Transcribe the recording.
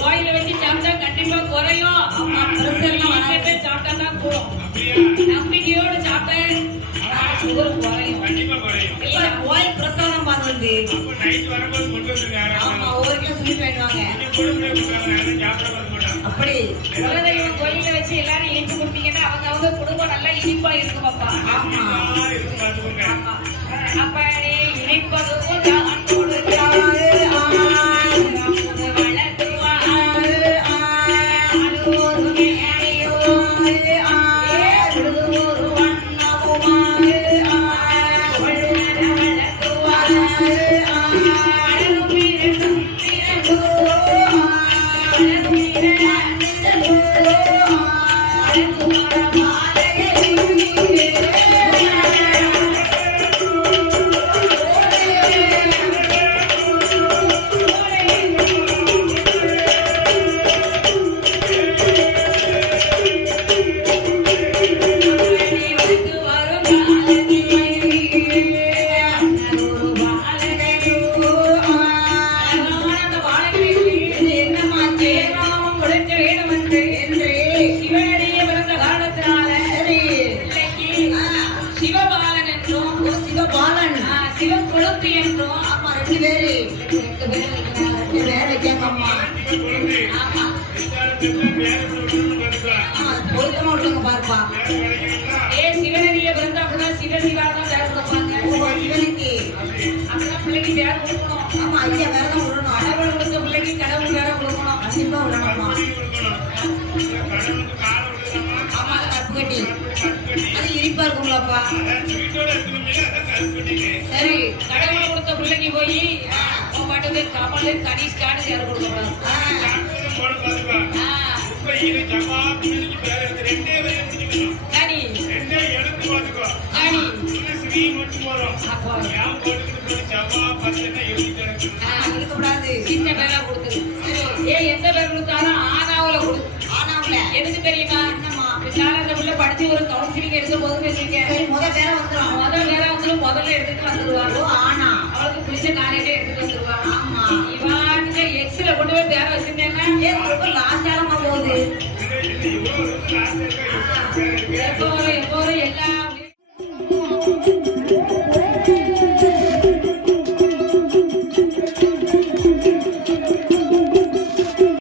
கோயில வச்சு சாப்பிட்டா கண்டிப்பா குறையும். சாப்பிட்டா தான் கூடும். நம்பிக்கையோடு சாப்பிட்டேன் சுகர் குறையும். கோயில் பிரசாதம் பண்ணுறது ஒவ்வொரு சொல்லிட்டு வேண்டுவாங்க. அப்படி குலதெய்வம் கோயில வச்சு எல்லாரும் இனிப்பு கொடுத்தீங்கன்னா அவங்க குடும்பம் நல்லா இனிப்பா இருக்கும். அப்பா ஆமா அப்படி இனிப்பதும் சிவனரிய பிறந்தா சிவ சிவாதான் பேர் கொடுப்பாங்க. சிவனுக்கு அப்படிதான் பிள்ளைக்கு பேர் கொடுக்கணும். ஆமா ஐயா வேற தான் விடணும். கடவுள் கொடுத்த பிள்ளைக்கு கடவுள் வேற கொடுக்கணும். கண்டிப்பா விடணுமா? ஆமா கப்பு கட்டி அது இனிப்பா இருக்கும்லப்பா. சரி கடவுள் கொடுத்த பிள்ளைக்கு போய் பாட்டுக்கு கமல் கனி ஸ்டார்ட் யாரும் கொடுக்கணும். சின்ன பேரா கொடுத்தது. எந்த பேர் கொடுத்தாலும் ஆனாவுல கொடு. ஆனாவுல எதுக்கு தெரியுமா? அந்த பிள்ளை படிச்சு ஒரு கவுன்சிலிங் எடுக்க போதுன்னு வச்சிருக்கேன். முதல் பேரா வந்துடும். முதல்ல எடுத்துட்டு வந்துருவாங்க. ஆனா அவளுக்கு பிடிச்ச காலேஜே எடுத்துட்டு வந்துருவாங்க. ஆமா இவாட்டுக்கு எக்ஸ்ல கொண்டு போய் பேர வச்சிருந்தேன்னா லாஸ்டாலமா போகுது.